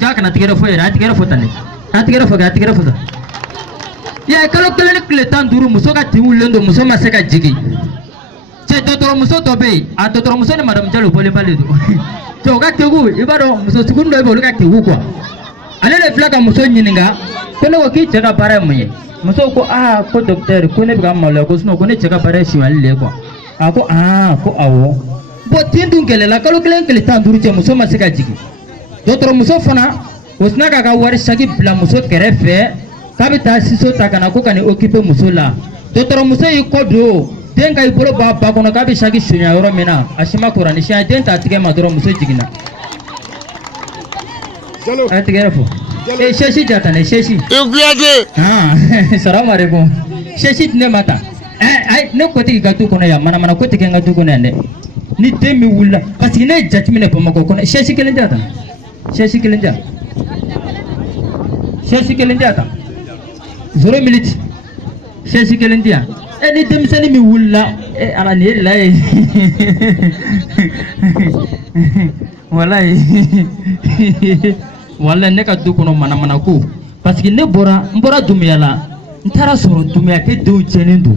Jaka na tigera foye, na tigera fotane. Na tigera foga, tigera fota. Ya kalau kelen kile tan duru muso ka tiwu lendo muso ma se ka jigi. Ce dotoro muso to be, a dotoro muso ne madam jalo bole bale do. To ka tegu ibaro muso sikundo e bolu ka tegu kwa. Ale le flaka muso nyininga, kono ko ki jaga bara munye. Muso ko ko docteur ko ne biga mala ko sno ko ne jaga bara shi walle ko. Ako ko awo. Bo tindun kele la kalau kelen kile tan duru ce muso ma se ka jigi. Dotoro muso fana osna ka wari sagi bla muso kerefe. Kabi ta siso ta kana ko kani occuper muso la. Dotoro muso yi kodo. Den ka ibolo ba kono kabi sagi shunya yoro mina. Ashima Qur'ani sha den ta tige ma doro muso jigina. Jalo. Tigere fo. Sheshi jata ne sheshi. Salam alaikum. Sheshi ne mata. Ne ko tigi gatu kono ya mana ko tigi ngatu kono ne. Ni demi wulla parce que ne jatmine Bamako kono sheshi kelen jata. Sheshi kelen jata. Sheshi kelen jata. 0 minutes. Sheshi kelen dia. Ni demi sani mi wulla ala ni la. Wallahi ne ka du kono mana ko parce que ne bora dumya la ntara soro dumya ke dew chenendu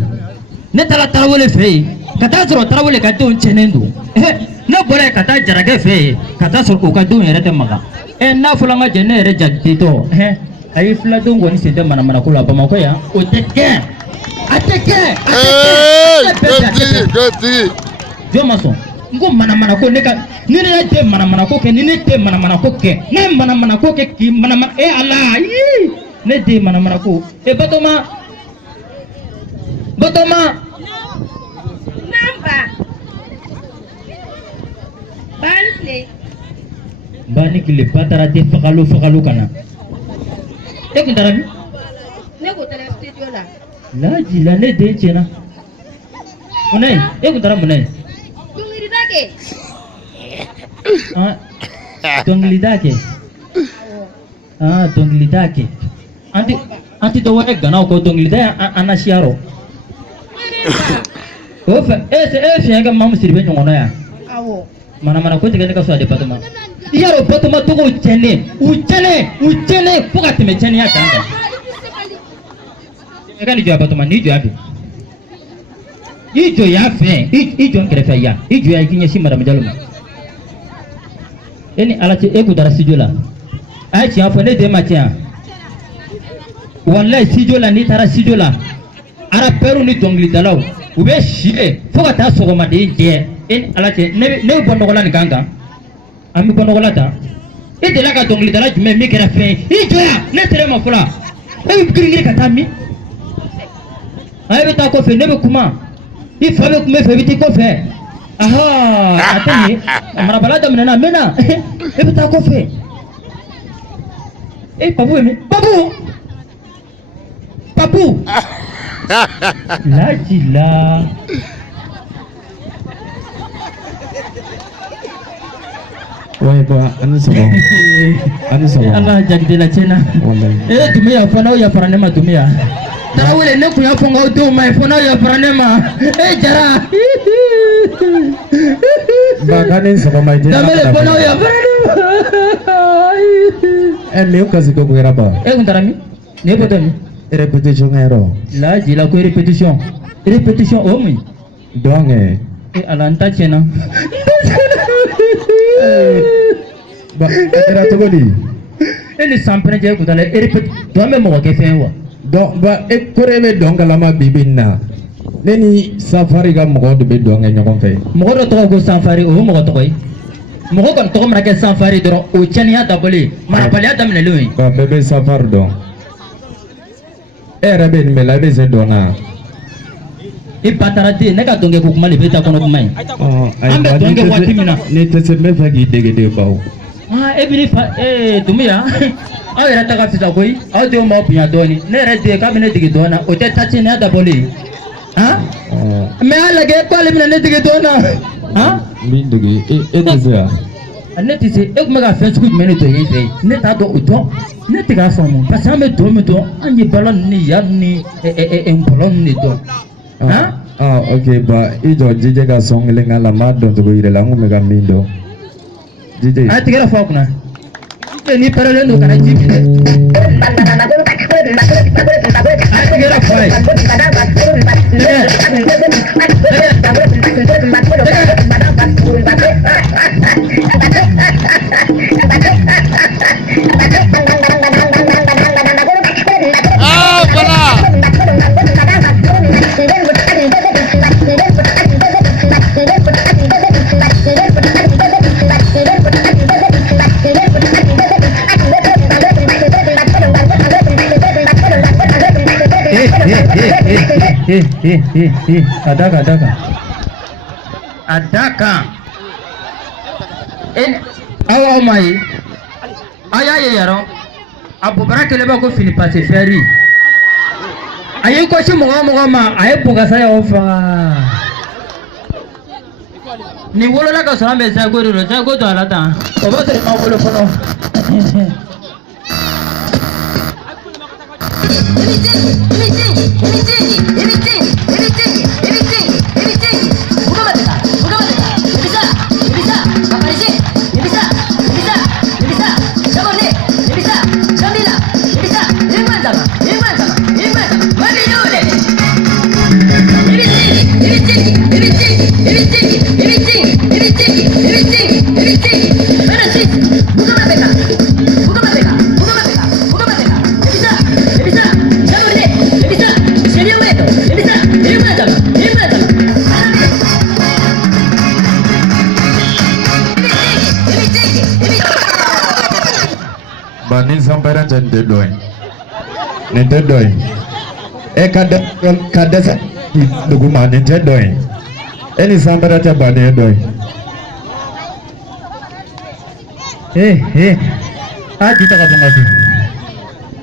ne tala tarawole fe kata soro tarawole ka dew chenendu ne bora kata jarage fe kata soro ka dew yere te maga na fulanga jene yere jatti to ay fula do ngoni sente mana ko la Bamako ya o teke ateke jo maso ngo mana ko ne ka ni ne te mana ko ke ni ne te mana ko ke ne mana ko ke ki mana ala ne te mana ko batoma namba bani kile patara te fakalu kana kuntara mi ne ko tele studio la jila ne de chena munai kuntara munai Donglidake. Donglidake. Anti to wale gana ko donglida anasiaro. Ofa fianga mamu sirbe ngono ya. Awo. Mana ko tigene ka so de patuma. Iyaro patuma to ko uchene puka time chene ya tanga. Ega ni jo patuma ni jo abi. Ijo ya fe, ijo ngerefa ya. Ijo ya kinya si madam jaluma. Eni alati dara sijola ay ci afo ne de matia wallahi sijola ni tara sijola ara peru ni tongli dalaw ube shile foka ta sogo ma de je en alati ne bondogola ni ganga ami bondogola ta de la ka tongli dala jume mi kera fe ijo ya ne tere ma fula e bikiringi ka tami ay beta ko fe ne be kuma ifabe kuma fe biti ko fe atani amara balada mena ebita kofe babu la jila anu sabo Allah jagdela chena dumia fana ya paranema dumia tarawele ne kuya fonga do mai fana ya paranema jara bakane sabo mai de damele fana ya paranema leo kazi ko kwera ba kuntarami ne potami repetition ero la jila ko repetition omi donge alanta chena ba era to goli eni sampene je kutale repet do me mo ke fenwa do ba korebe dongalama bibinna neni safari ga mo do be donga nyakon fe mo do to go safari o mo to koy mo ko to mara ke safari do o chania dabole mara pali adam ne loyi ba bebe safar do era be me la be se dona ipatarate ne ka donge ko kuma le beta kono kuma ambe donge wati mina ne tese me fagi dege bawo ebili dumia aw yɛrɛ taga fisa koyi aw denw b'aw bonya dɔɔni ne yɛrɛ den kabini ne dege dɔn na o tɛ tati ne dabɔlen mais a lajɛ k'ale bɛna ne dege dɔn na min dege e tɛ se yan ne tɛ se e tun bɛ ka fɛn sugu jumɛn de to yen fɛ yen ne t'a dɔn o dɔn ne tɛ k'a faamu parce que an bɛ don min dɔn an ye bala ni yan ni nkɔlɔ ni de dɔn ok ba i jɔ jijɛ ka sɔn kelen kan la n b'a dɔn cogo yɛrɛ la n kun bɛ ka min dɔn jijɛ a tigɛra fɔ a kunna ni paralen do kana jibi atigera fai adaka en awa mai aya ye yaro abu barakele ba ko fini passer ferry ayi ko shi mo ma ayi buga saya ofa ni wolo la ka sala me za go ro za go do ala ta o ba tere ma wolo fono Bani sampai jan dedoy. Ne dedoy. Kada sa duguma ne dedoy. Eni sampai jan bani dedoy.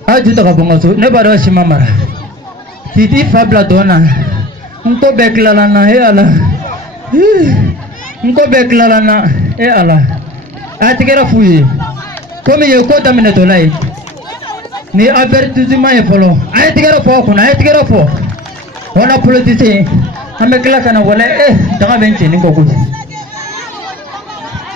Aji taka bungasu. Ne baro shima mara. Titi fabla dona. Unko beklalana he ala. Unko beklalana he ala. Atigera fuyi. Comme il y a quoi d'amener de l'aide, ni avertissement est follow. Aïe, tu gars fort, on a été gars fort. On a politisé. On a claqué na voilà. T'as bien tenu beaucoup.